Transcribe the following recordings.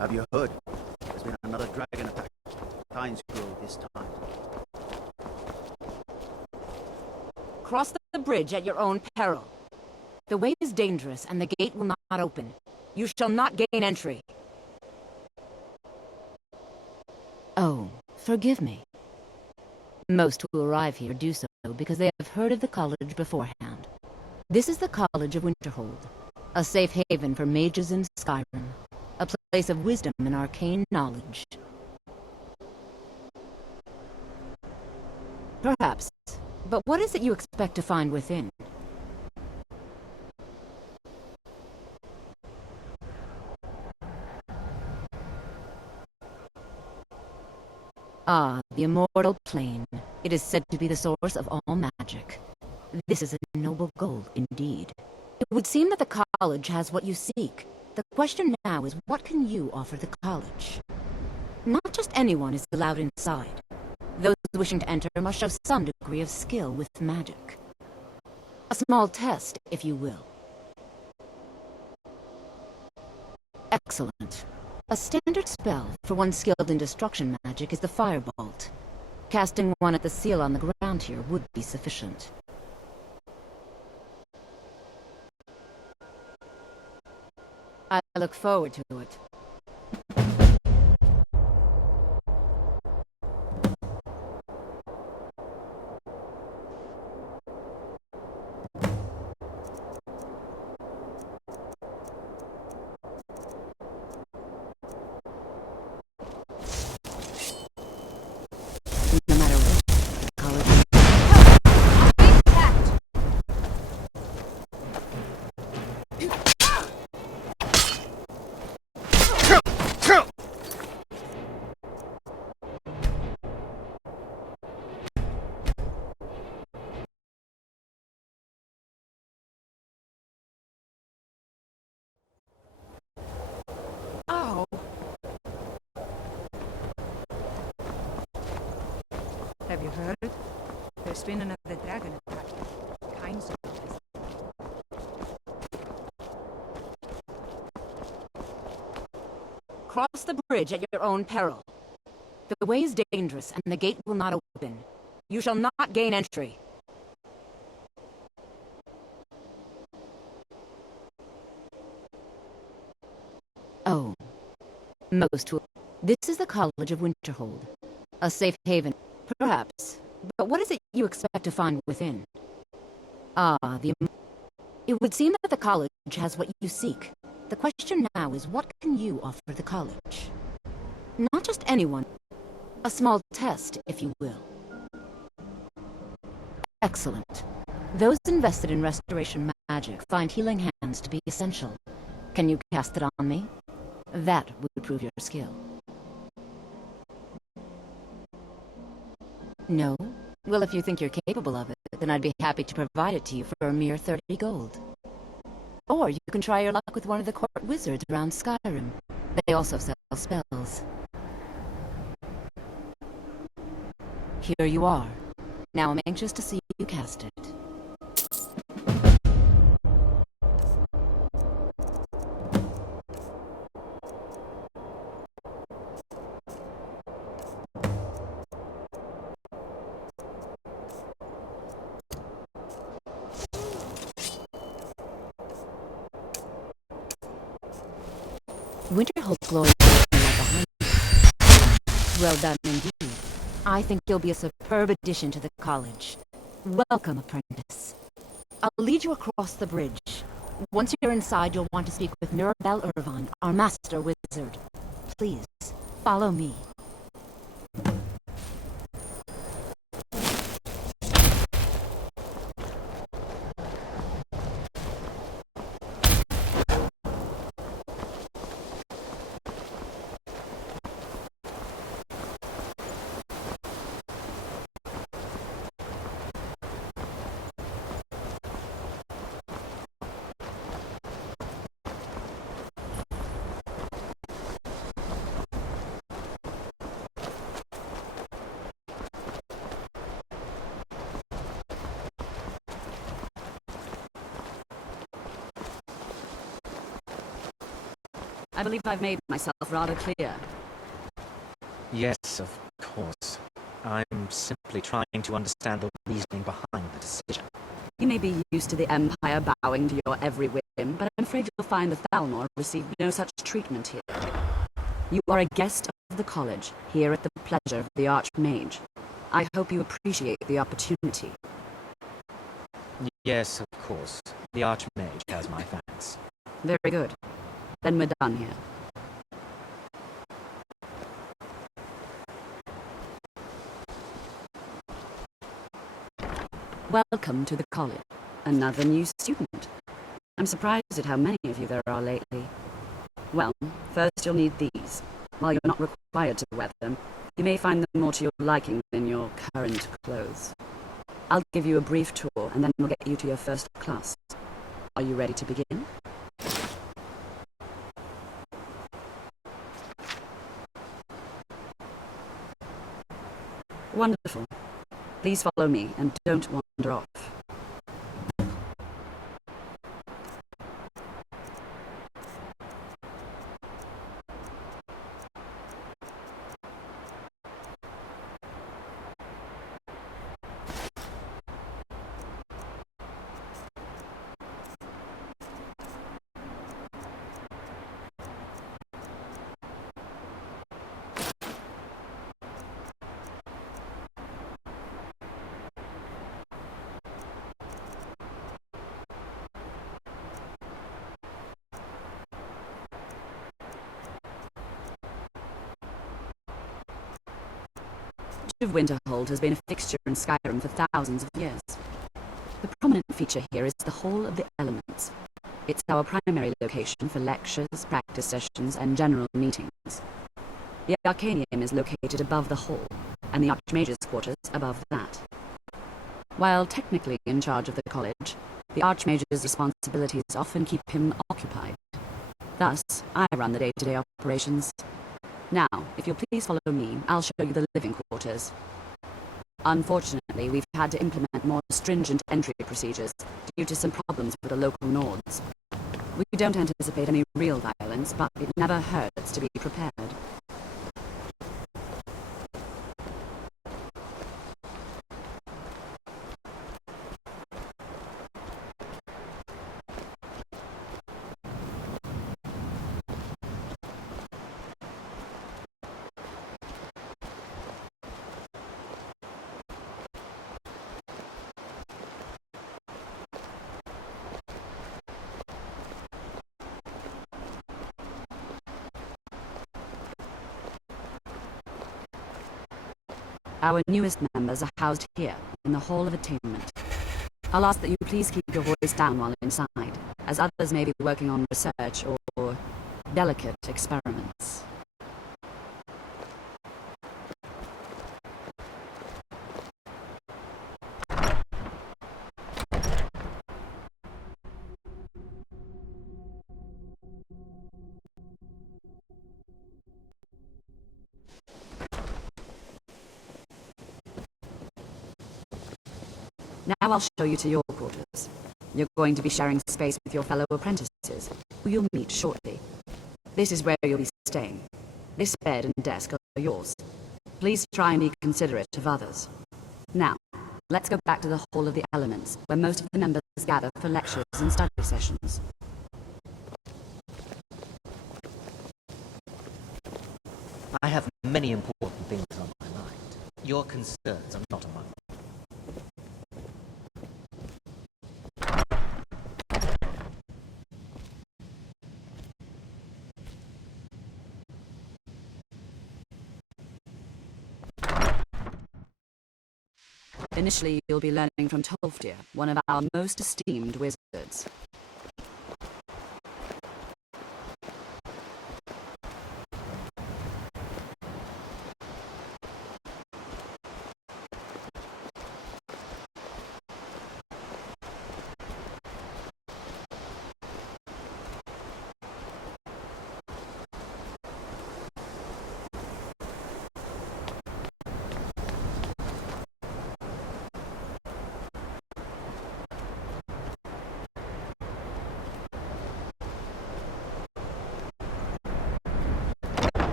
Have you heard? There's been another dragon attack. Pines grow this time. Cross the bridge at your own peril. The way is dangerous and the gate will not open. You shall not gain entry. Oh, forgive me. Most who arrive here do so because they have heard of the college beforehand. This is the College of Winterhold, a safe haven for mages in Skyrim, a place of wisdom and arcane knowledge. Perhaps, but what is it you expect to find within? Ah, the immortal plane. It is said to be the source of all magic. This is a noble goal indeed. It would seem that the college has what you seek. The question now is, what can you offer the college? Not just anyone is allowed inside. Those wishing to enter must show some degree of skill with magic. A small test, if you will. Excellent. A standard spell for one skilled in destruction magic is the Firebolt. Casting one at the seal on the ground here would be sufficient. I look forward to it. No matter what, college. Oh. Have you heard? There's been another dragon attack. Kinds of. Cross the bridge at your own peril. The way is dangerous and the gate will not open. You shall not gain entry. Oh. Most will. This is the College of Winterhold. A safe haven, perhaps. But what is it you expect to find within? Ah, It would seem that the college has what you seek. The question now is, what can you offer the college? Not just anyone. A small test, if you will. Excellent. Those invested in restoration magic find healing hands to be essential. Can you cast it on me? That would prove your skill. No? Well, if you think you're capable of it, then I'd be happy to provide it to you for a mere 30 gold. Or you can try your luck with one of the court wizards around Skyrim. They also sell spells. Here you are. Now I'm anxious to see you cast it. Winterhold's glory is behind you. Well done indeed. I think you'll be a superb addition to the college. Welcome, apprentice. I'll lead you across the bridge. Once you're inside, you'll want to speak with Mirabelle Irvine, our master wizard. Please, follow me. I believe I've made myself rather clear. Yes, of course. I'm simply trying to understand the reasoning behind the decision. You may be used to the Empire bowing to your every whim, but I'm afraid you'll find the Thalmor receive no such treatment here. You are a guest of the college, here at the pleasure of the Archmage. I hope you appreciate the opportunity. Yes, of course. The Archmage has my thanks. Very good. Then we're done here. Welcome to the college. Another new student. I'm surprised at how many of you there are lately. Well, first you'll need these. While you're not required to wear them, you may find them more to your liking than your current clothes. I'll give you a brief tour, and then we'll get you to your first class. Are you ready to begin? Wonderful. Please follow me, and don't wander off. Of Winterhold has been a fixture in Skyrim for thousands of years. The prominent feature here is the Hall of the Elements. It's our primary location for lectures, practice sessions, and general meetings. The Arcanium is located above the hall, and the Archmage's quarters above that. While technically in charge of the college, the Archmage's responsibilities often keep him occupied. Thus, I run the day-to-day operations. Now, if you'll please follow me, I'll show you the living quarters. Unfortunately, we've had to implement more stringent entry procedures due to some problems with the local Nords. We don't anticipate any real violence, but it never hurts to be prepared. Our newest members are housed here, in the Hall of Attainment. I'll ask that you please keep your voice down while inside, as others may be working on research or delicate experiments. Now I'll show you to your quarters. You're going to be sharing space with your fellow apprentices, who you'll meet shortly. This is where you'll be staying. This bed and desk are yours. Please try and be considerate of others. Now, let's go back to the Hall of the Elements, where most of the members gather for lectures and study sessions. I have many important things on my mind. Your concerns are not among them. Initially, you'll be learning from Tolfdir, one of our most esteemed wizards.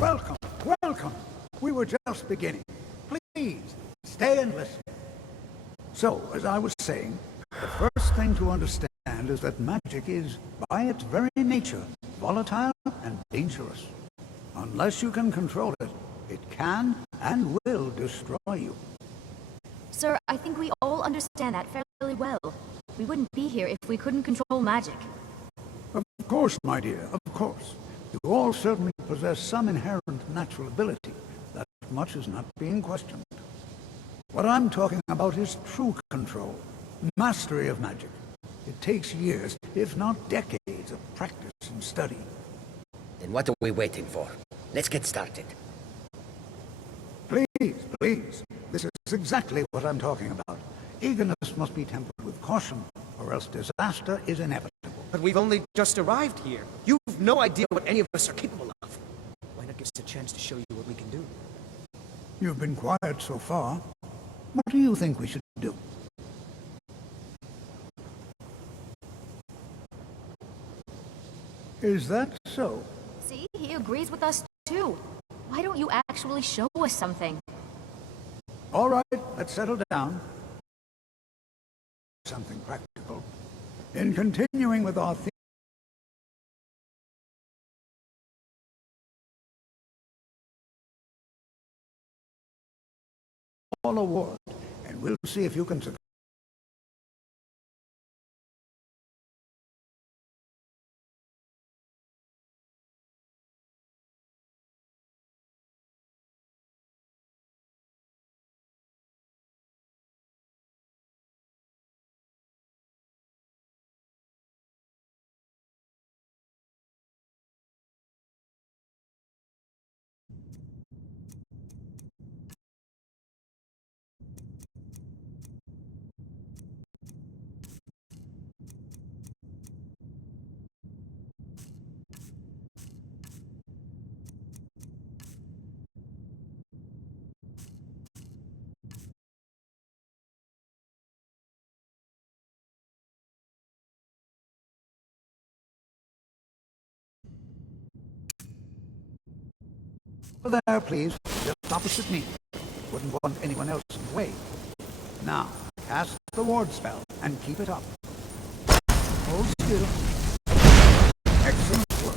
Welcome, welcome. We were just beginning. Please, stay and listen. So, as I was saying, the first thing to understand is that magic is, by its very nature, volatile and dangerous. Unless you can control it, it can and will destroy you. Sir, I think we all understand that fairly well. We wouldn't be here if we couldn't control magic. Of course, my dear, of course. You all certainly possess some inherent natural ability. That much is not being questioned. What I'm talking about is true control, mastery of magic. It takes years, if not decades, of practice and study. Then what are we waiting for? Let's get started. Please, please. This is exactly what I'm talking about. Eagerness must be tempered with caution, or else disaster is inevitable. But we've only just arrived here. You've no idea what any of us are capable of. Why not give us a chance to show you what we can do? You've been quiet so far. What do you think we should do? Is that so? See, he agrees with us too. Why don't you actually show us something? All right, let's settle down. Something practical. In continuing with our theme, all award, and we'll see if you can succeed. There, please. Just opposite me. Wouldn't want anyone else in the way. Now, cast the ward spell and keep it up. Hold still. Excellent work.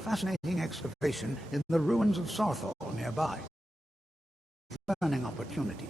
Fascinating excavation in the ruins of Sarthal nearby. Learning opportunity.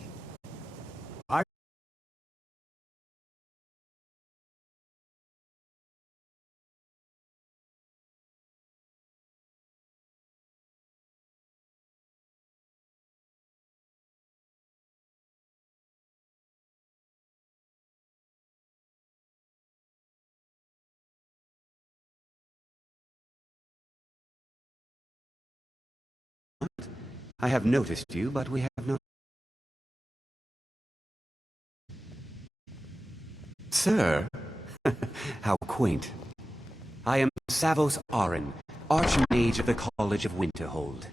I have noticed you, but we have not... Sir? How quaint. I am Savos Arin, Archmage of the College of Winterhold.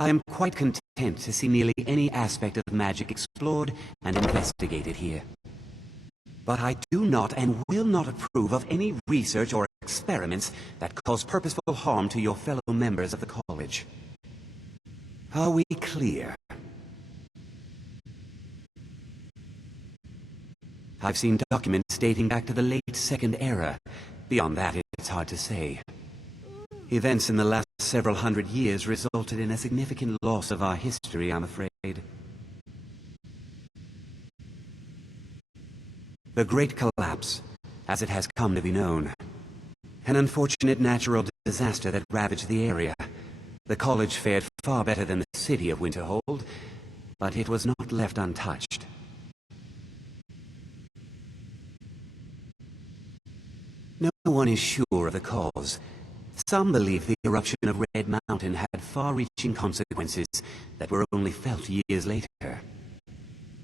I am quite content to see nearly any aspect of magic explored and investigated here. But I do not and will not approve of any research or experiments that cause purposeful harm to your fellow members of the college. Are we clear? I've seen documents dating back to the late Second Era. Beyond that, it's hard to say. Events in the last several hundred years resulted in a significant loss of our history, I'm afraid. The Great Collapse, as it has come to be known. An unfortunate natural disaster that ravaged the area. The college fared far better than the city of Winterhold, but it was not left untouched. No one is sure of the cause. Some believe the eruption of Red Mountain had far-reaching consequences that were only felt years later.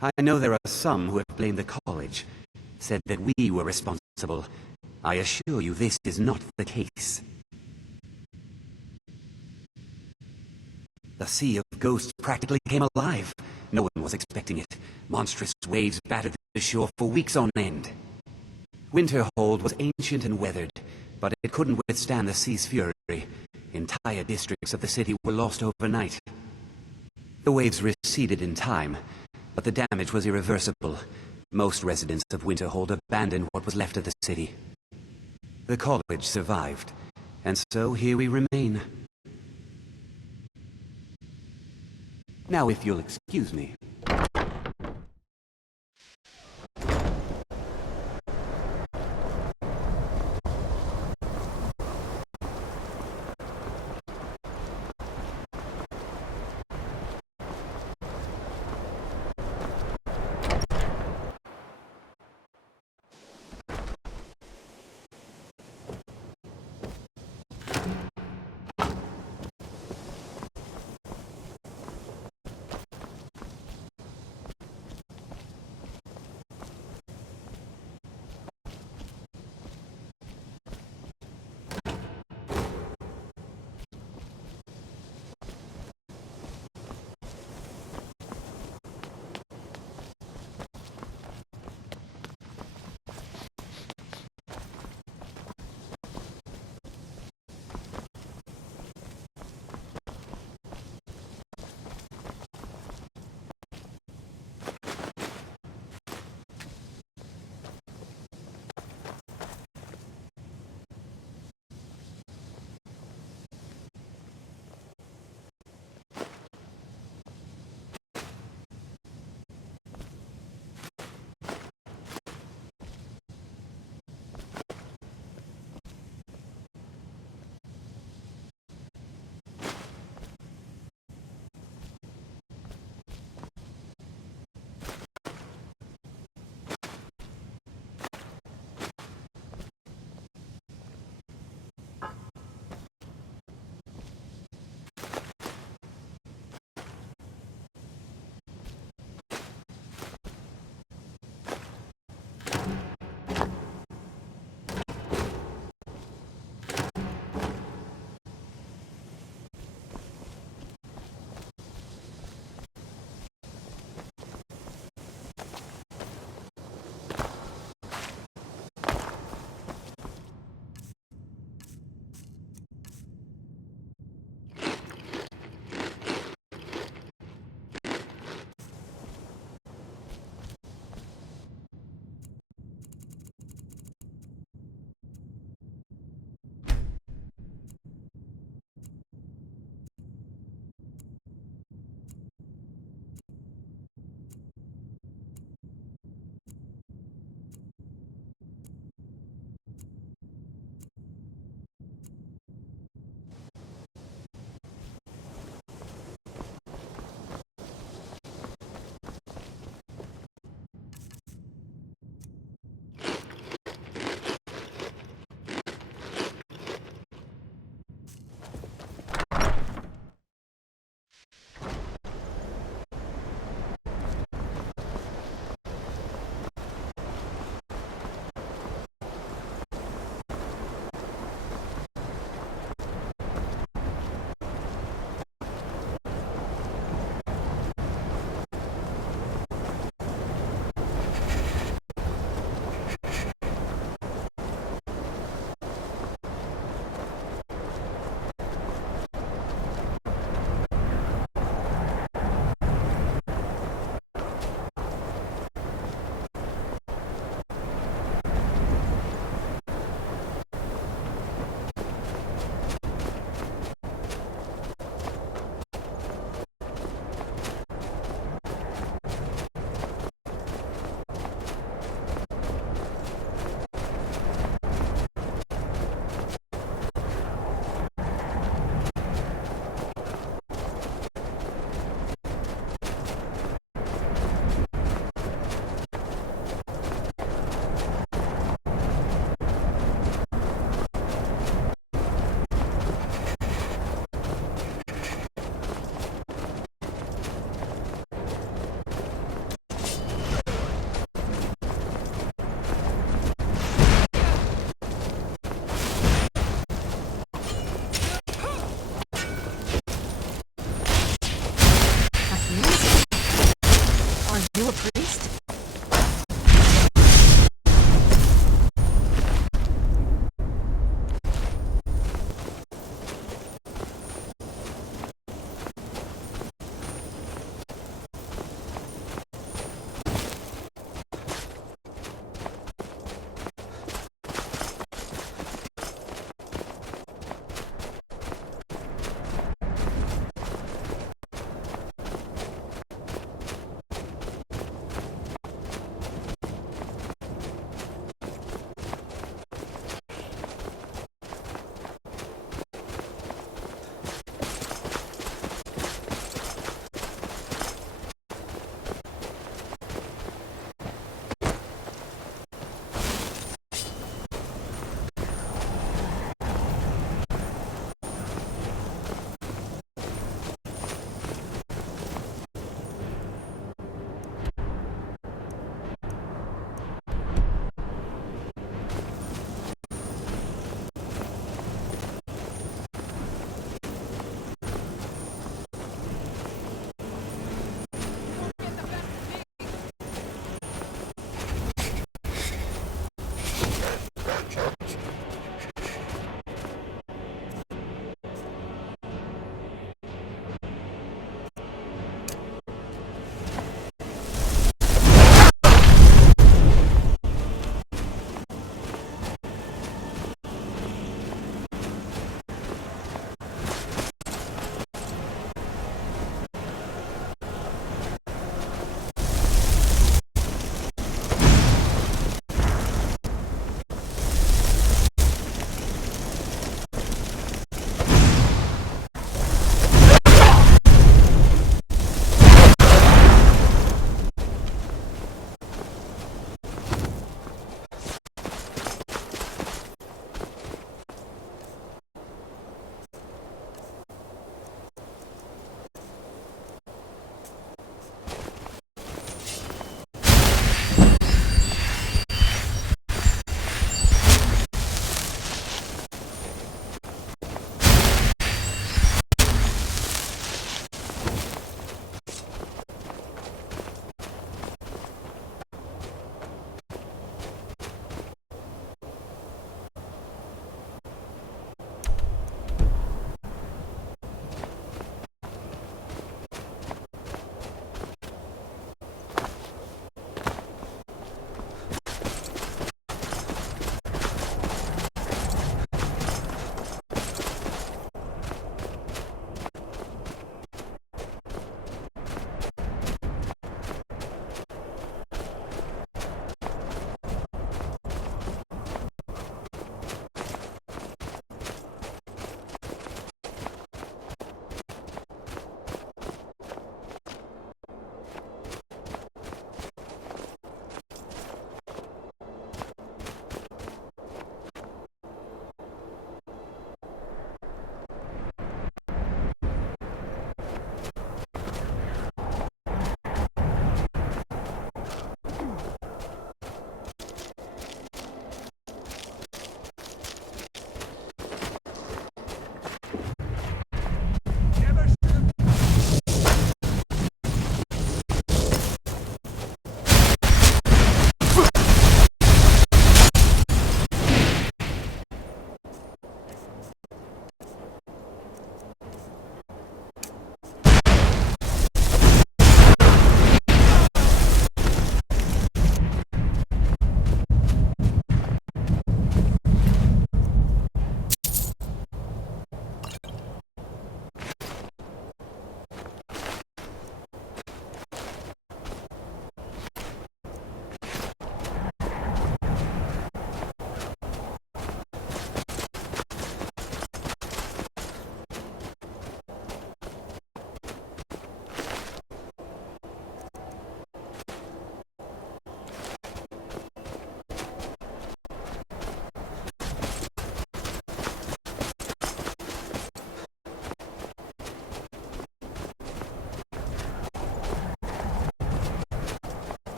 I know there are some who have blamed the college, said that we were responsible. I assure you this is not the case. The Sea of Ghosts practically came alive. No one was expecting it. Monstrous waves battered the shore for weeks on end. Winterhold was ancient and weathered, but it couldn't withstand the sea's fury. Entire districts of the city were lost overnight. The waves receded in time, but the damage was irreversible. Most residents of Winterhold abandoned what was left of the city. The college survived, and so here we remain. Now, if you'll excuse me.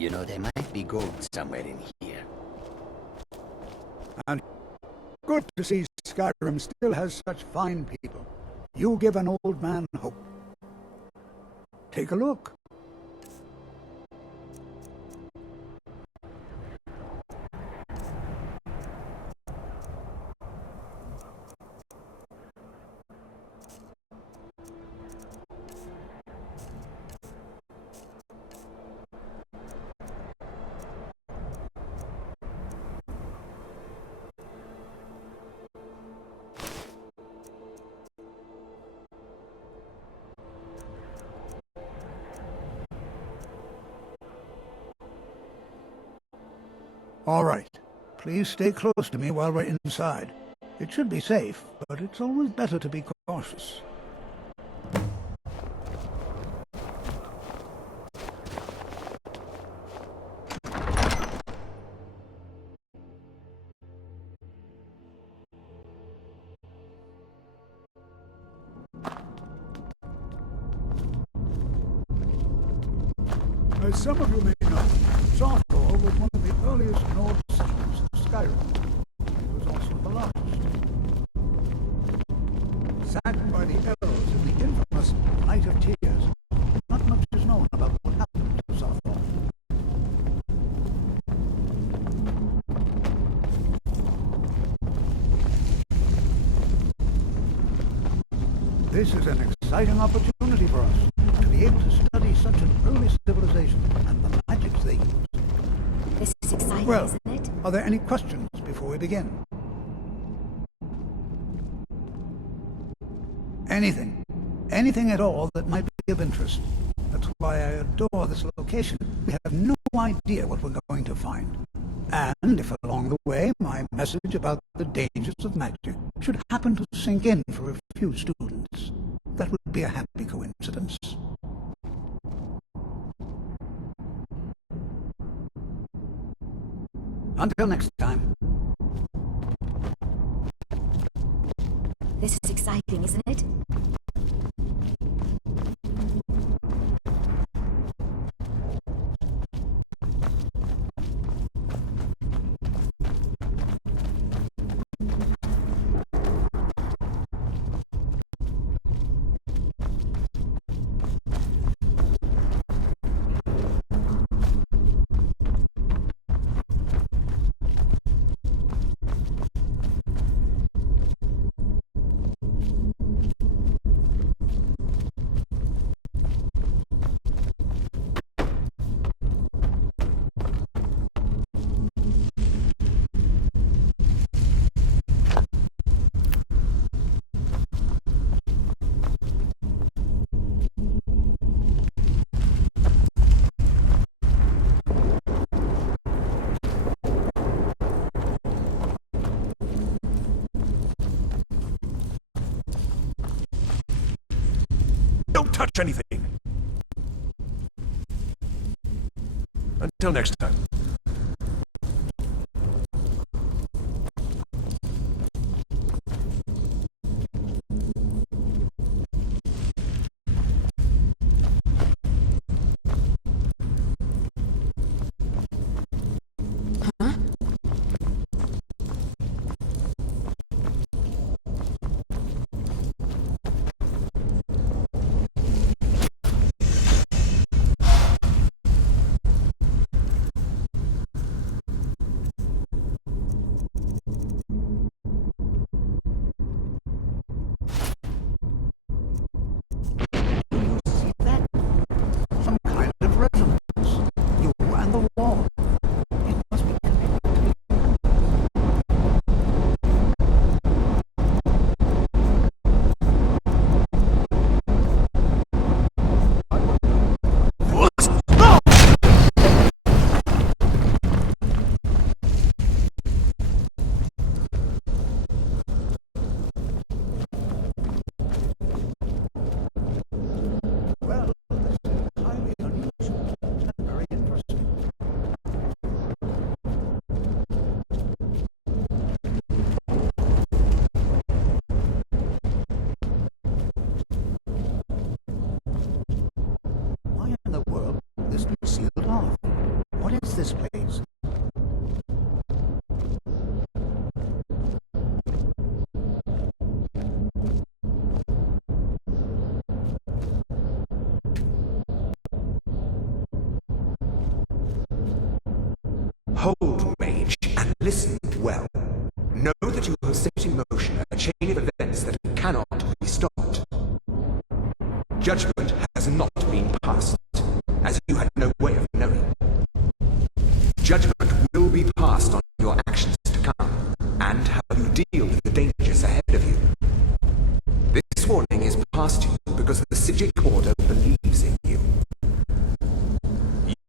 You know, there might be gold somewhere in here. And good to see Skyrim still has such fine people. You give an old man hope. Take a look. All right. Please stay close to me while we're inside. It should be safe, but it's always better to be cautious. As some of you may know, Sothor was one of the earliest Nord settlements of Skyrim. It was also the largest. Sacked by the elves in the infamous Night of Tears, not much is known about what happened to Sothor. This is an exciting opportunity for us to be able to study such an early civilization and the magics they use. This is exciting, Well, isn't it? are there any questions before we begin? Anything. Anything at all that might be of interest. That's why I adore this location. We have no idea what we're going to find. And if along the way my message about the dangers of magic should happen to sink in for a few students, that would be a happy coincidence. Until next time. This is exciting, isn't it? Don't touch anything! Until next time. you have set in motion a chain of events that cannot be stopped. Judgment has not been passed, as you had no way of knowing. Judgment will be passed on your actions to come, and how you deal with the dangers ahead of you. This warning is passed to you because the Psijic Order believes in you.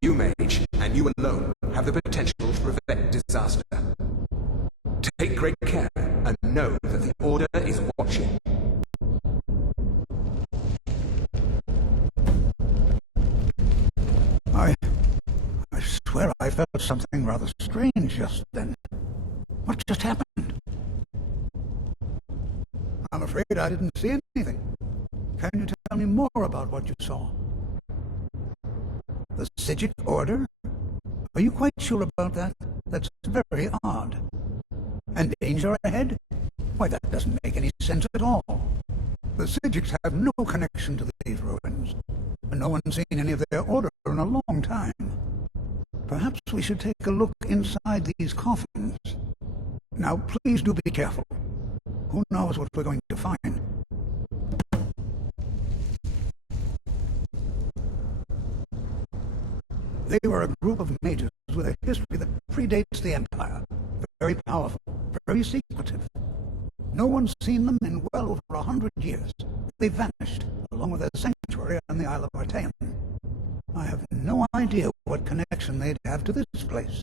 You, Mage, and you alone, have the potential to prevent disaster. Take great care, and know that the Order is watching. I swear I felt something rather strange just then. What just happened? I'm afraid I didn't see anything. Can you tell me more about what you saw? The Psijic Order? Are you quite sure about that? That's very odd. And danger ahead? Why, that doesn't make any sense at all. The Psijics have no connection to these ruins, and no one's seen any of their order in a long time. Perhaps we should take a look inside these coffins. Now, please do be careful. Who knows what we're going to find? They were a group of mages with a history that predates the Empire. Very powerful, very secretive. No one's seen them in well over 100 years. They vanished, along with their sanctuary on the Isle of Artaeum. I have no idea what connection they'd have to this place.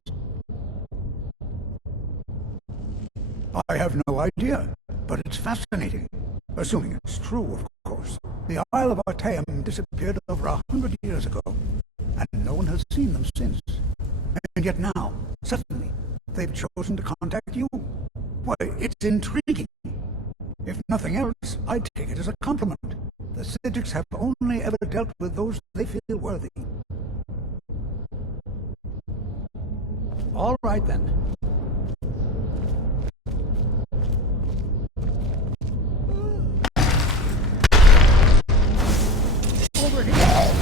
I have no idea, but it's fascinating. Assuming it's true, of course. The Isle of Artaeum disappeared over 100 years ago, and no one has seen them since. And yet now, suddenly, they've chosen to contact you. Why, it's intriguing. If nothing else, I take it as a compliment. The Psijics have only ever dealt with those they feel worthy. All right, then. Over here!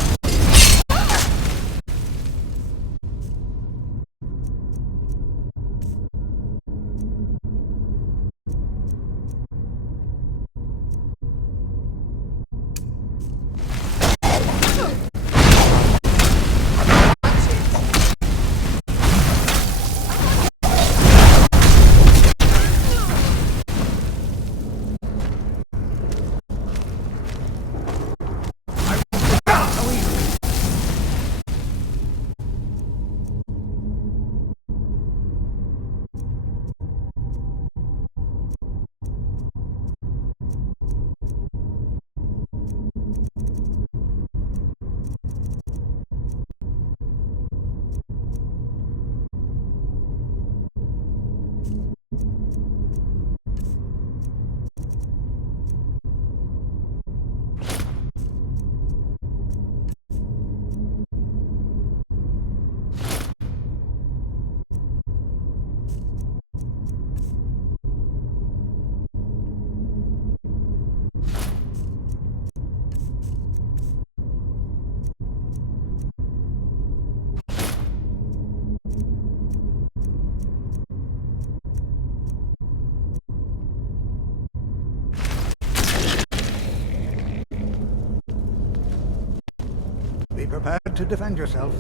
Be prepared to defend yourself.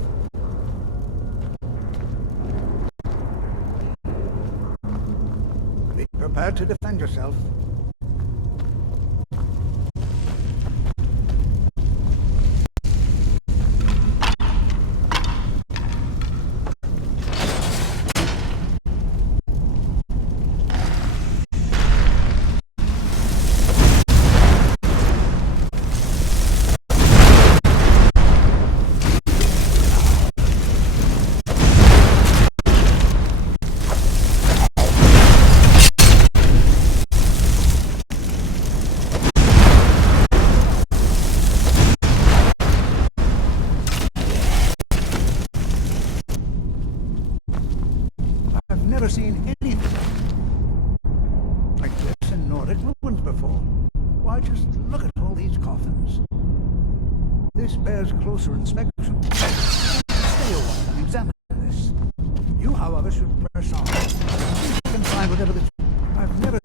Be prepared to defend yourself. Never seen anything like this in Nordic ruins before. Why, just look at all these coffins. This bears closer inspection. Stay a while and examine this. You, however, should press on. You can find whatever this... I've never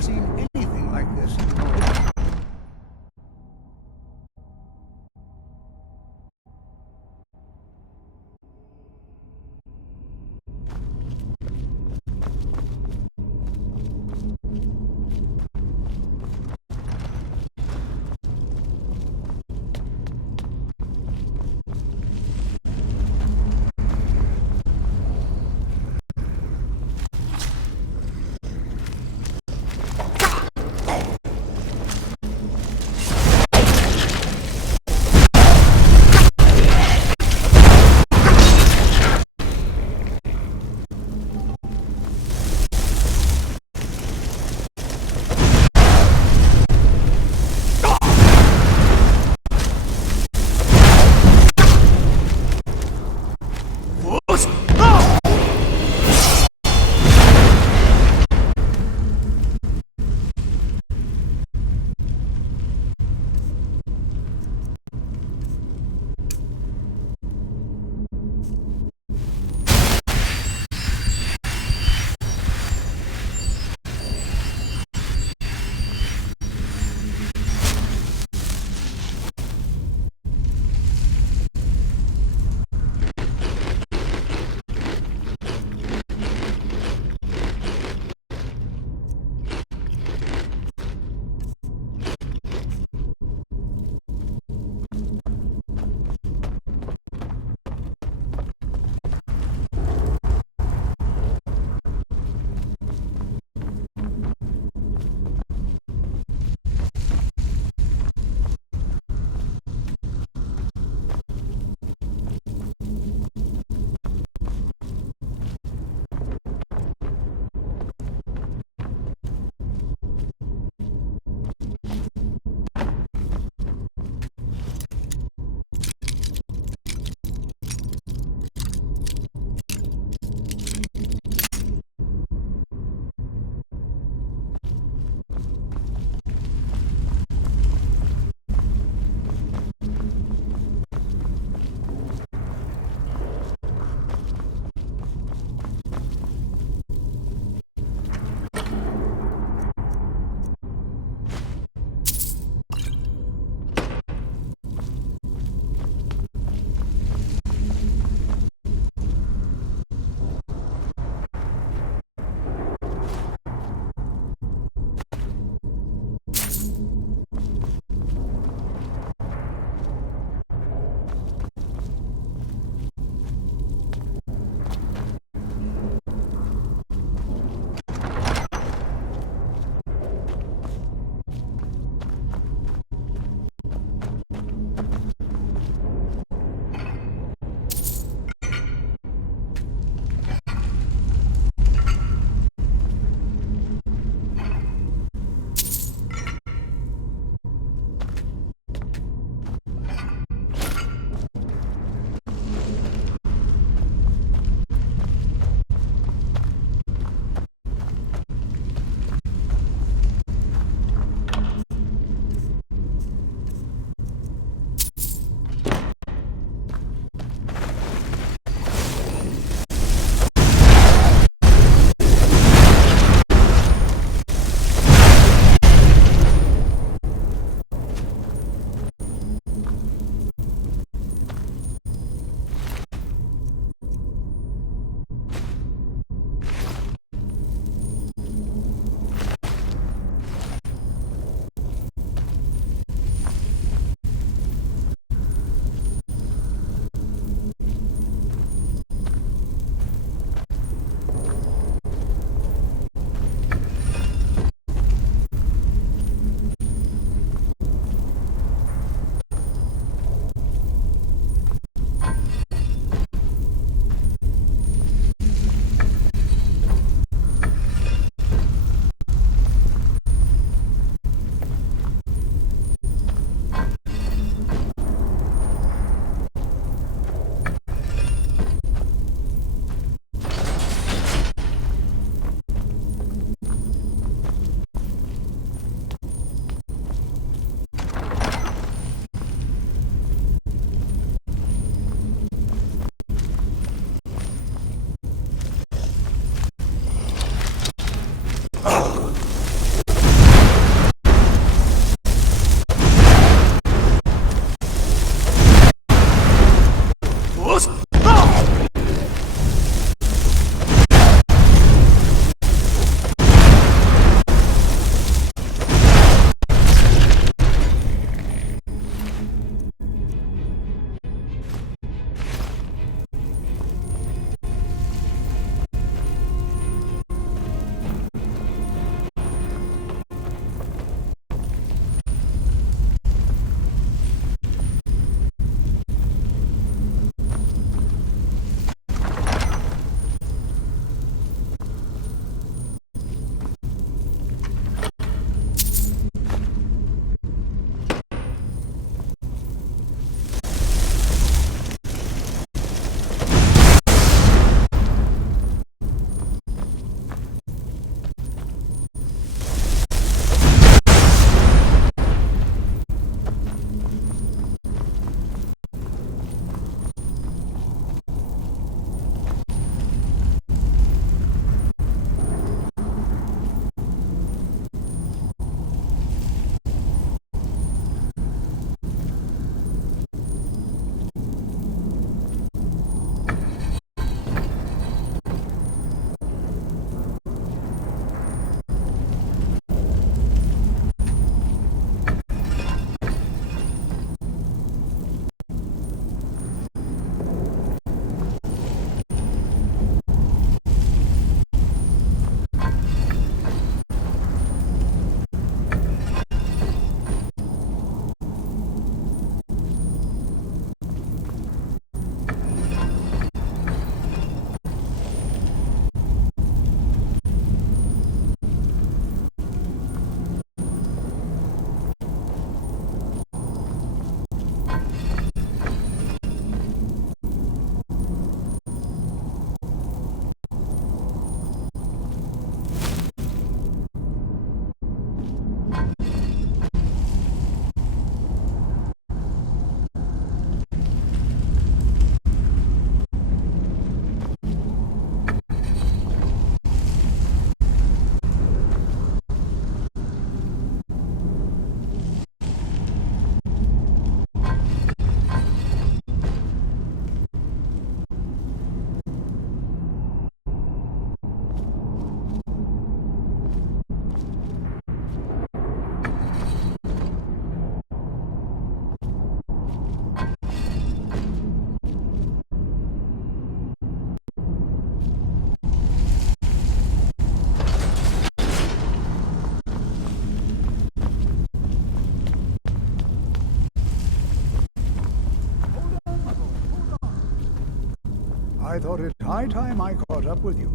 I thought it high time I caught up with you.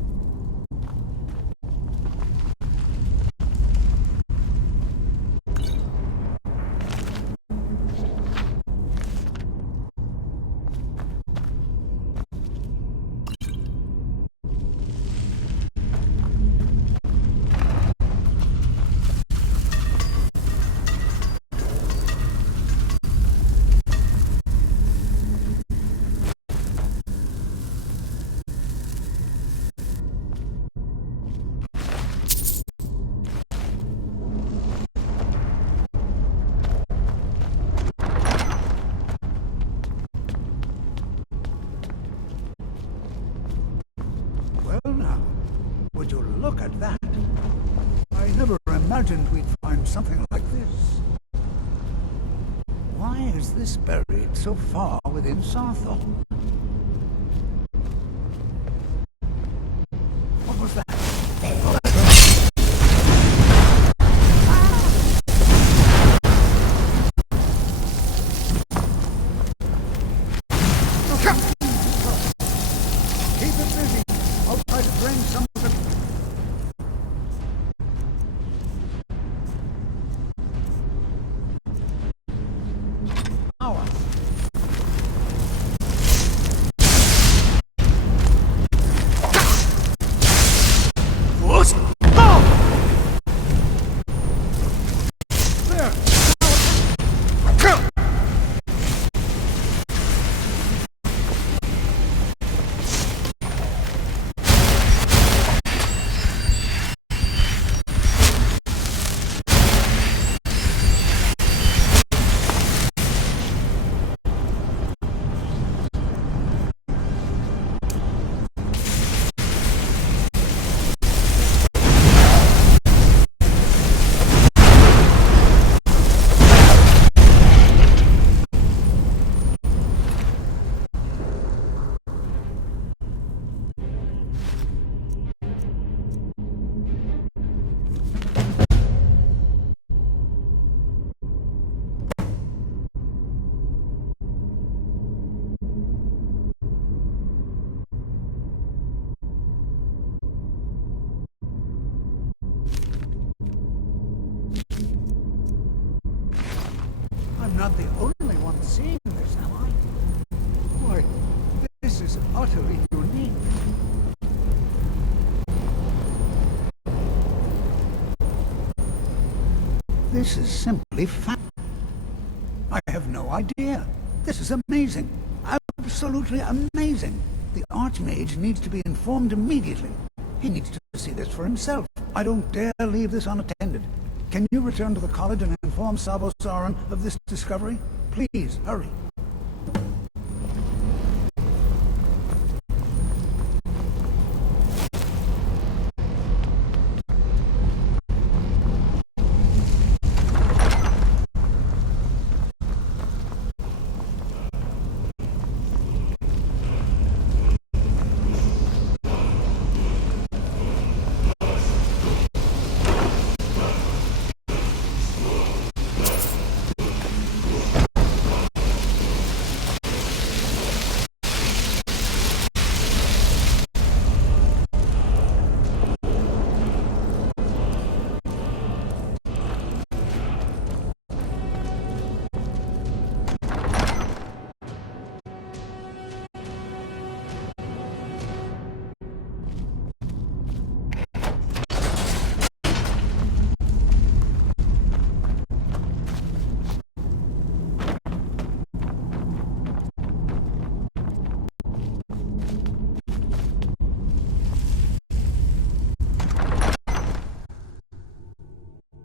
Well now, would you look at that? I never imagined we'd find something like this. Why is this buried so far within Sarthor? What was that? Keep it busy. I'll try to bring some of it. Power. What? Oh! There. I'm not the only one seeing this, am I? Why, this is utterly unique. This is simply fact. I have no idea. This is amazing. Absolutely amazing. The Archmage needs to be informed immediately. He needs to see this for himself. I don't dare leave this unattended. Can you return to the college and inform Savos Aran of this discovery? Please, hurry.